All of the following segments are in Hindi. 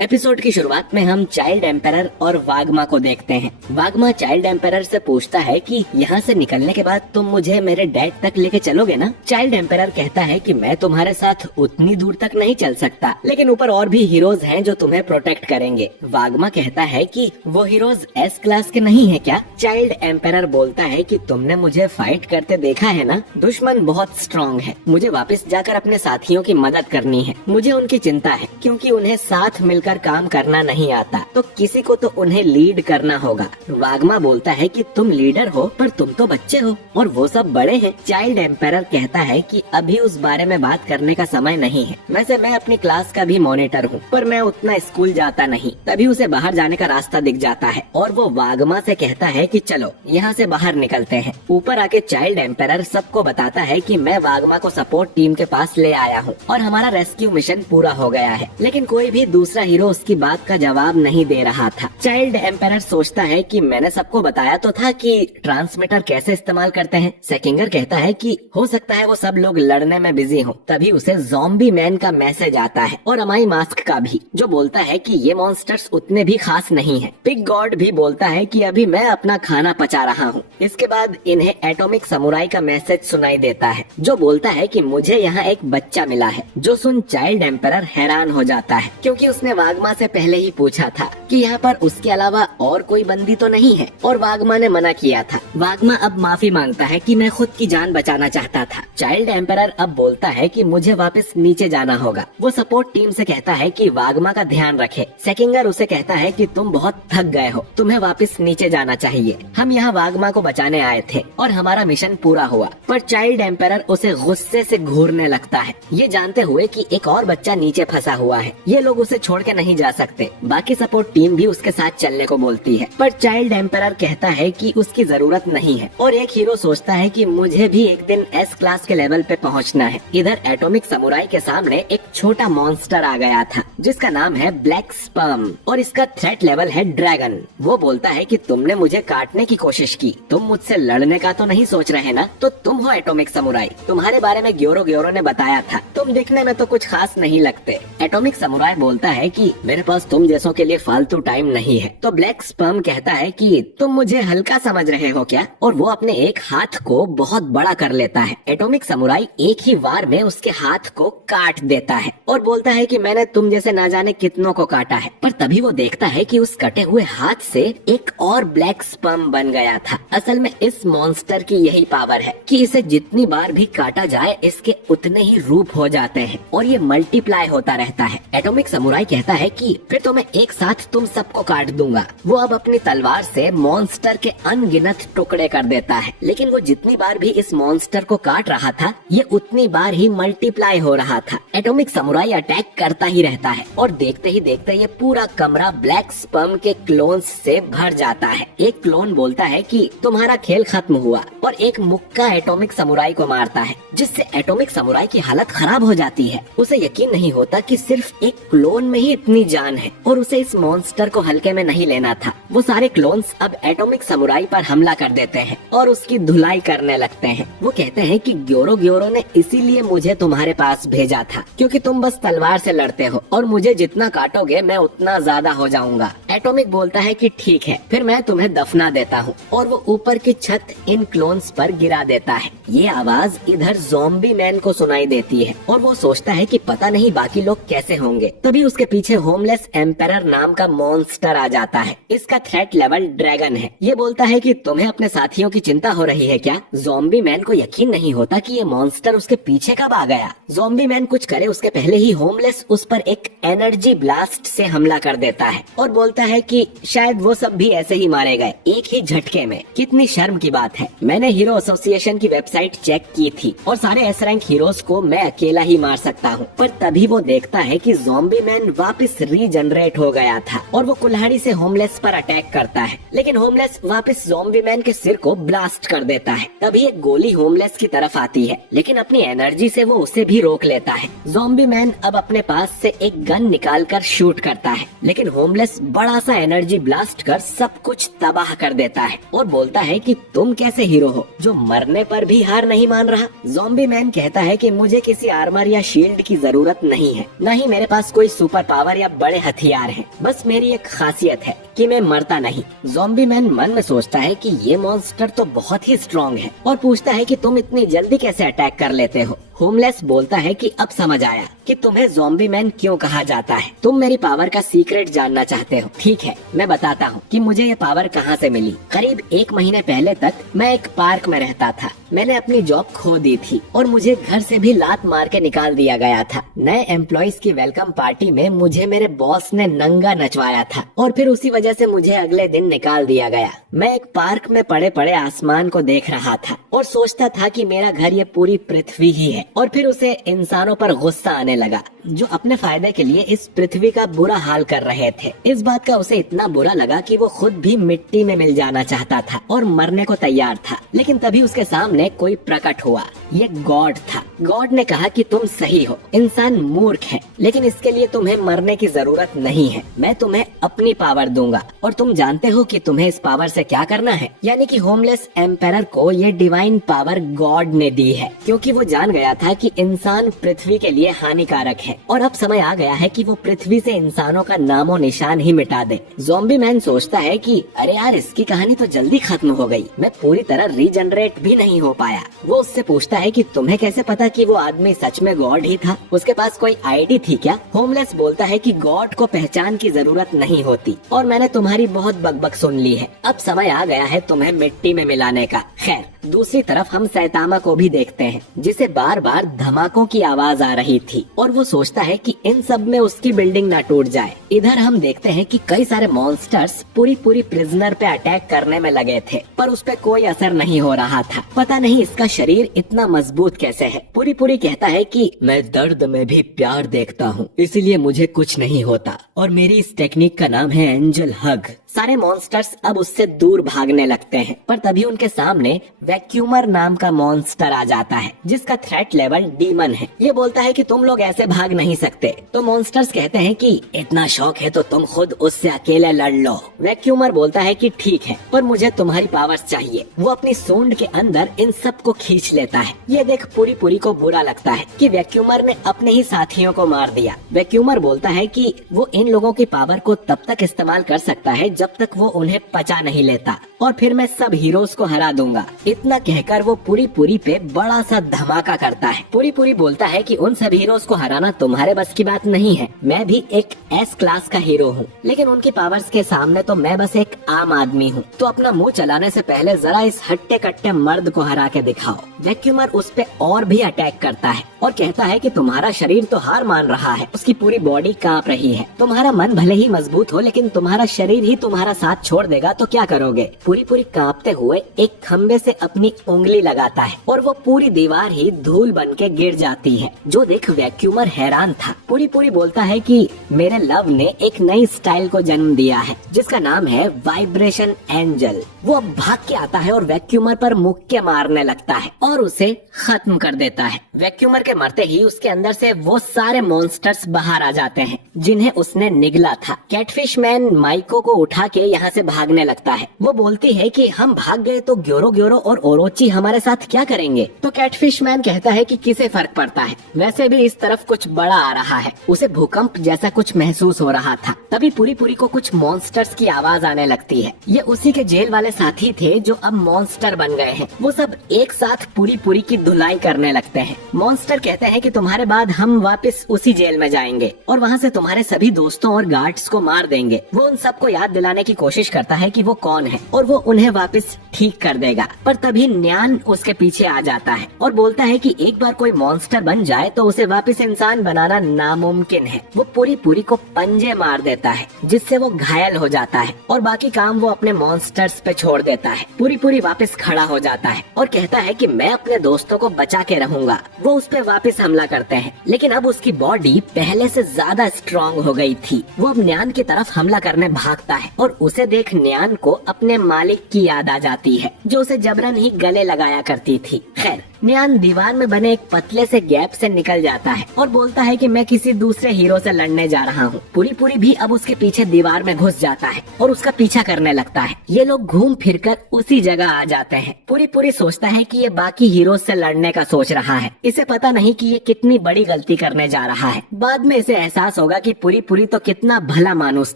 एपिसोड की शुरुआत में हम चाइल्ड एम्पेरर और वागमा को देखते हैं। वागमा चाइल्ड एम्पेरर से पूछता है कि यहाँ से निकलने के बाद तुम मुझे मेरे डैड तक लेके चलोगे ना। चाइल्ड एम्पेरर कहता है कि मैं तुम्हारे साथ उतनी दूर तक नहीं चल सकता, लेकिन ऊपर और भी हीरोज हैं जो तुम्हें प्रोटेक्ट करेंगे। वागमा कहता है कि वो हीरोज एस क्लास के नहीं है क्या। चाइल्ड एम्पेरर बोलता है कि तुमने मुझे फाइट करते देखा है ना, दुश्मन बहुत स्ट्रॉन्ग है, मुझे वापस जाकर अपने साथियों की मदद करनी है। मुझे उनकी चिंता है क्योंकि उन्हें साथ मिलकर काम करना नहीं आता, तो किसी को तो उन्हें लीड करना होगा। वागमा बोलता है कि तुम लीडर हो पर तुम तो बच्चे हो और वो सब बड़े हैं। चाइल्ड एम्पेरर कहता है कि अभी उस बारे में बात करने का समय नहीं है। वैसे मैं अपनी क्लास का भी मॉनिटर हूँ, पर मैं उतना स्कूल जाता नहीं। तभी उसे बाहर जाने का रास्ता दिख जाता है और वो वागमा से कहता है कि चलो यहाँ से बाहर निकलते हैं। ऊपर आके चाइल्ड एम्पेरर सबको बताता है कि मैं वागमा को सपोर्ट टीम के पास ले आया हूँ और हमारा रेस्क्यू मिशन पूरा हो गया है। लेकिन कोई भी दूसरा हीरो उसकी बात का जवाब नहीं दे रहा था। चाइल्ड एम्पेरर सोचता है कि मैंने सबको बताया तो था कि ट्रांसमीटर कैसे इस्तेमाल करते हैं। सेकिंगर कहता है कि हो सकता है वो सब लोग लड़ने में बिजी हों। तभी उसे ज़ॉम्बी मैन का मैसेज आता है और अमाई मास्क का भी, जो बोलता है कि ये मॉन्स्टर्स उतने भी खास नहीं हैं। पिग गॉड भी बोलता है कि अभी मैं अपना खाना पचा रहा हूँ। इसके बाद इन्हें एटॉमिक समुराई का मैसेज सुनाई देता है, जो बोलता है कि मुझे यहाँ एक बच्चा मिला है। जो सुन चाइल्ड एम्पेरर हैरान हो जाता है क्योंकि उसने वागमा से पहले ही पूछा था कि यहाँ पर उसके अलावा और कोई बंदी तो नहीं है और वागमा ने मना किया था। वागमा अब माफी मांगता है कि मैं खुद की जान बचाना चाहता था। चाइल्ड एम्पेरर अब बोलता है कि मुझे वापस नीचे जाना होगा। वो सपोर्ट टीम से कहता है कि वागमा का ध्यान रखे। सेकिंगर उसे कहता है कि तुम बहुत थक गए हो, तुम्हें वापस नीचे जाना चाहिए। हम यहाँ वागमा को बचाने आए थे और हमारा मिशन पूरा हुआ। पर चाइल्ड एम्पेरर उसे गुस्से से घूरने लगता है, ये जानते हुए कि एक और बच्चा नीचे फंसा हुआ है। ये लोग उसे छोड़ के नहीं जा सकते। बाकी सपोर्ट टीम भी उसके साथ चलने को बोलती है, पर चाइल्ड एम्पेरर कहता है कि उसकी जरूरत नहीं है। और एक हीरो सोचता है कि मुझे भी एक दिन एस क्लास के लेवल पे पहुंचना है। इधर एटॉमिक समुराई के सामने एक छोटा मॉन्स्टर आ गया था जिसका नाम है ब्लैक स्पर्म और इसका थ्रेट लेवल है ड्रैगन। वो बोलता है कि तुमने मुझे काटने की कोशिश की, तुम मुझसे लड़ने का तो नहीं सोच रहे ना, तो तुम हो एटॉमिक समुराई। तुम्हारे बारे में ग्योरो ने बताया था, तुम दिखने में तो कुछ खास नहीं लगते। एटॉमिक समुराई बोलता है कि मेरे पास तुम जैसों के लिए फालतू टाइम नहीं है। तो ब्लैक स्पर्म कहता है कि तुम मुझे हल्का समझ रहे हो क्या, और वो अपने एक हाथ को बहुत बड़ा कर लेता है। एटॉमिक समुराई एक ही वार में उसके हाथ को काट देता है और बोलता है कि मैंने तुम जैसे ना जाने कितनों को काटा है। पर तभी वो देखता है कि उस कटे हुए हाथ से एक और ब्लैक स्पर्म बन गया था। असल में इस मॉन्स्टर की यही पावर है कि इसे जितनी बार भी काटा जाए इसके उतने ही रूप हो जाते हैं और ये मल्टीप्लाई होता रहता है। एटॉमिक समुराई कहता है कि फिर तो मैं एक साथ तुम सबको काट दूंगा। वो अब अपनी तलवार से मॉन्स्टर के अनगिनत टुकड़े कर देता है, लेकिन वो जितनी बार भी इस मॉन्स्टर को काट रहा था ये उतनी बार ही मल्टीप्लाई हो रहा था। एटॉमिक समुराई अटैक करता ही रहता है और देखते ही देखते ये पूरा कमरा ब्लैक स्पर्म के क्लोन्स से भर जाता है। एक क्लोन बोलता है कि तुम्हारा खेल खत्म हुआ और एक मुक्का एटॉमिक समुराई को मारता है, जिससे एटॉमिक समुराई की हालत खराब हो जाती है। उसे यकीन नहीं होता कि सिर्फ एक क्लोन में ही इतनी जान है और उसे इस मॉन्स्टर को हल्के में नहीं लेना था। वो सारे क्लोन्स अब एटॉमिक समुराई पर हमला कर देते हैं और उसकी धुलाई करने लगते हैं। वो कहते हैं कि ग्योरो ने इसीलिए मुझे तुम्हारे पास भेजा था क्योंकि तुम बस तलवार से लड़ते हो और मुझे जितना काटोगे मैं उतना ज्यादा हो जाऊंगा। एटॉमिक बोलता है कि ठीक है, फिर मैं तुम्हें दफना देता हूँ और वो ऊपर की छत इन क्लोन्स पर गिरा देता है। ये आवाज इधर ज़ॉम्बी मैन को सुनाई देती है और वो सोचता है कि पता नहीं बाकी लोग कैसे होंगे। तभी उसके पीछे होमलेस एम्पेरर नाम का मॉन्स्टर आ जाता है। इसका थ्रेट लेवल ड्रैगन है। ये बोलता है कि तुम्हें अपने साथियों की चिंता हो रही है क्या। ज़ॉम्बी मैन को यकीन नहीं होता कि ये मॉन्स्टर उसके पीछे कब आ गया। ज़ॉम्बी मैन कुछ करे उसके पहले ही होमलेस उस पर एक एनर्जी ब्लास्ट से हमला कर देता है और बोलता है कि शायद वो सब भी ऐसे ही मारे गए एक ही झटके में। कितनी शर्म की बात है। मैंने हीरो एसोसिएशन की वेबसाइट चेक की थी और सारे एस रैंक हीरोज को मैं अकेला ही मार सकता हूँ। पर तभी वो देखता है कि ज़ॉम्बी मैन वापस रीजनरेट हो गया था और वो कुल्हाड़ी से होमलेस पर अटैक करता है, लेकिन होमलेस वापस ज़ॉम्बी मैन के सिर को ब्लास्ट कर देता है। तभी एक गोली होमलेस की तरफ आती है, लेकिन अपनी एनर्जी से वो उसे भी रोक लेता है। ज़ॉम्बी मैन अब अपने पास से एक गन निकालकर शूट करता है, लेकिन होमलेस बड़ा सा एनर्जी ब्लास्ट कर सब कुछ तबाह कर देता है और बोलता है कि तुम कैसे हीरो हो जो मरने पर भी हार नहीं मान रहा। ज़ॉम्बी मैन कहता है कि मुझे किसी आर्मर या शील्ड की जरूरत नहीं है, न ही मेरे पास कोई सुपर पावर या बड़े हथियार हैं। बस मेरी एक खासियत है कि मैं मरता नहीं। ज़ॉम्बी मैन मन में सोचता है कि ये मॉन्स्टर तो बहुत ही स्ट्रॉन्ग है और पूछता है कि तुम इतनी जल्दी कैसे अटैक कर लेते हो। होमलेस बोलता है कि अब समझ आया कि तुम्हें ज़ॉम्बी मैन क्यों कहा जाता है। तुम मेरी पावर का सीक्रेट जानना चाहते हो। ठीक है, मैं बताता हूँ कि मुझे ये पावर कहाँ से मिली। करीब 1 महीने पहले तक मैं एक पार्क में रहता था। मैंने अपनी जॉब खो दी थी और मुझे घर से भी लात मार के निकाल दिया गया था। नए एम्प्लॉइज की वेलकम पार्टी में मुझे मेरे बॉस ने नंगा नचवाया था और फिर उसी वजह से मुझे अगले दिन निकाल दिया गया। मैं एक पार्क में पड़े पड़े आसमान को देख रहा था और सोचता था कि मेरा घर ये पूरी पृथ्वी ही है। और फिर उसे इंसानों पर गुस्सा आने लगा जो अपने फायदे के लिए इस पृथ्वी का बुरा हाल कर रहे थे। इस बात का उसे इतना बुरा लगा कि वो खुद भी मिट्टी में मिल जाना चाहता था और मरने को तैयार था। लेकिन तभी उसके सामने कोई प्रकट हुआ। ये गॉड था। गॉड ने कहा कि तुम सही हो, इंसान मूर्ख है, लेकिन इसके लिए तुम्हें मरने की जरूरत नहीं है। मैं तुम्हें अपनी पावर दूंगा और तुम जानते हो कि तुम्हें इस पावर से क्या करना है। यानी कि होमलेस एम्पेरर को ये डिवाइन पावर गॉड ने दी है, क्योंकि वो जान गया था कि इंसान पृथ्वी के लिए हानिकारक है और अब समय आ गया है कि वो पृथ्वी से इंसानों का नामो निशान ही मिटा दे। ज़ॉम्बी मैन सोचता है कि अरे यार, इसकी कहानी तो जल्दी खत्म हो गई, मैं पूरी तरह रीजनरेट भी नहीं हो पाया। वो उससे पूछता है कि तुम्हें कैसे पता कि वो आदमी सच में गॉड ही था? उसके पास कोई आईडी थी क्या? होमलेस बोलता है कि गॉड को पहचान की जरूरत नहीं होती और मैंने तुम्हारी बहुत बकबक सुन ली है। अब समय आ गया है तुम्हें मिट्टी में मिलाने का। खैर, दूसरी तरफ हम सैतामा को भी देखते हैं, जिसे बार बार धमाकों की आवाज आ रही थी और वो सोचता है कि इन सब में उसकी बिल्डिंग न टूट जाए। इधर हम देखते हैं कि कई सारे मॉन्स्टर्स पूरी प्रिजनर पे अटैक करने में लगे थे, पर उस पे कोई असर नहीं हो रहा था। पता नहीं इसका शरीर इतना मजबूत कैसे है। पूरी कहता है कि मैं दर्द में भी प्यार देखता हूँ, इसलिए मुझे कुछ नहीं होता और मेरी इस टेक्निक का नाम है एंजल हग। सारे मॉन्स्टर्स अब उससे दूर भागने लगते हैं, पर तभी उनके सामने वैक्यूमर नाम का मॉन्स्टर आ जाता है, जिसका थ्रेट लेवल डीमन है। ये बोलता है कि तुम लोग ऐसे भाग नहीं सकते। तो मॉन्स्टर्स कहते हैं कि इतना शौक है तो तुम खुद उससे अकेले लड़ लो। वैक्यूमर बोलता है कि ठीक है, पर मुझे तुम्हारी पावर्स चाहिए। वो अपनी सूंड के अंदर इन सब को खींच लेता है। ये देख पूरी को बुरा लगता है कि वैक्यूमर ने अपने ही साथियों को मार दिया। वैक्यूमर बोलता है कि वो इन लोगों की पावर को तब तक इस्तेमाल कर सकता है जब तक वो उन्हें पचा नहीं लेता, और फिर मैं सब हीरोज को हरा दूंगा। इतना कहकर वो पूरी पे बड़ा सा धमाका करता है। पूरी बोलता है कि उन सब हीरोज को हराना तुम्हारे बस की बात नहीं है। मैं भी एक एस क्लास का हीरो हूँ, लेकिन उनकी पावर्स के सामने तो मैं बस एक आम आदमी हूँ। तो अपना मुंह चलाने से पहले जरा इस हट्टे कट्टे मर्द को हरा के दिखाओ। वैक्यूमर उस पे और भी अटैक करता है और कहता है कि तुम्हारा शरीर तो हार मान रहा है, उसकी पूरी बॉडी कांप रही है। तुम्हारा मन भले ही मजबूत हो, लेकिन तुम्हारा शरीर ही तुम्हारा साथ छोड़ देगा तो क्या करोगे? पूरी कांपते हुए एक खम्बे से अपनी उंगली लगाता है और वो पूरी दीवार ही धूल बन के गिर जाती है, जो देख वैक्यूमर हैरान था। पूरी बोलता है कि मेरे लव ने एक नई स्टाइल को जन्म दिया है, जिसका नाम है वाइब्रेशन एंजल। वो अब भाग के आता है और वैक्यूमर पर मुक्के मारने लगता है और उसे खत्म कर देता है। वैक्यूमर के मरते ही उसके अंदर से वो सारे मॉन्स्टर्स बाहर आ जाते हैं जिन्हें उसने निगला था। कैटफिश मैन माइको को उठा के यहाँ से भागने लगता है। वो बोलती है कि हम भाग गए तो ग्योरो और ओरोची हमारे साथ क्या करेंगे? तो कैटफिश मैन कहता है कि किसे फर्क पड़ता है, वैसे भी इस तरफ कुछ बड़ा आ रहा है। उसे भूकंप जैसा कुछ महसूस हो रहा था। तभी पूरी को कुछ मॉन्स्टर्स की आवाज आने लगती है। ये उसी के जेल वाले साथी थे जो अब मॉन्स्टर बन गए हैं। वो सब एक साथ पूरी की धुलाई करने लगते हैं। मॉन्स्टर कहते हैं कि तुम्हारे बाद हम वापस उसी जेल में जाएंगे और वहाँ से तुम्हारे सभी दोस्तों और गार्ड्स को मार देंगे। वो उन सबको याद दिलाने की कोशिश करता है कि वो कौन है और वो उन्हें वापस ठीक कर देगा, पर तभी न्यान उसके पीछे आ जाता है और बोलता है कि एक बार कोई मॉन्स्टर बन जाए तो उसे वापस इंसान बनाना नामुमकिन है। वो पूरी को पंजे मार देता देता है जिससे वो घायल हो जाता है और बाकी काम वो अपने मॉन्स्टर्स पे छोड़ देता है। पूरी वापस खड़ा हो जाता है और कहता है कि मैं अपने दोस्तों को बचा के रहूंगा। वो उस पे वापस हमला करते हैं, लेकिन अब उसकी बॉडी पहले से ज्यादा स्ट्रॉन्ग हो गई थी। वो अब न्यान की तरफ हमला करने भागता है और उसे देख न्यान को अपने मालिक की याद आ जाती है जो उसे जबरन ही गले लगाया करती थी। खैर, न्यान दीवार में बने एक पतले से गैप से निकल जाता है और बोलता है कि मैं किसी दूसरे हीरो से लड़ने जा रहा हूँ। पूरी भी अब उसके पीछे दीवार में घुस जाता है और उसका पीछा करने लगता है। ये लोग घूम फिरकर उसी जगह आ जाते हैं। पूरी सोचता है कि ये बाकी हीरो से लड़ने का सोच रहा है। इसे पता नहीं कि ये कितनी बड़ी गलती करने जा रहा है। बाद में इसे एहसास होगा कि पूरी तो कितना भला मानुस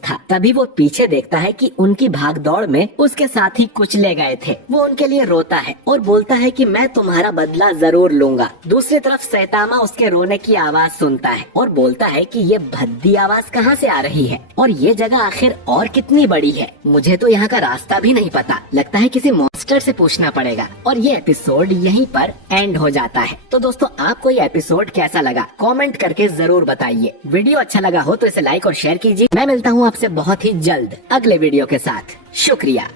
था। तभी वो पीछे देखता है कि उनकी भागदौड़ में उसके साथी कुचले गए थे। वो उनके लिए रोता है और बोलता है कि मैं तुम्हारा बदला जरूर लूंगा। दूसरी तरफ सैतामा उसके रोने की आवाज सुनता है और बोलता है कि ये भद्दी आवाज कहाँ से आ रही है और ये जगह आखिर और कितनी बड़ी है। मुझे तो यहाँ का रास्ता भी नहीं पता। लगता है किसी मॉन्स्टर से पूछना पड़ेगा। और ये एपिसोड यहीं पर एंड हो जाता है। तो दोस्तों, आपको ये एपिसोड कैसा लगा कमेंट करके जरूर बताइए। वीडियो अच्छा लगा हो तो इसे लाइक और शेयर कीजिए। मैं मिलता हूँ आपसे बहुत ही जल्द अगले वीडियो के साथ। शुक्रिया।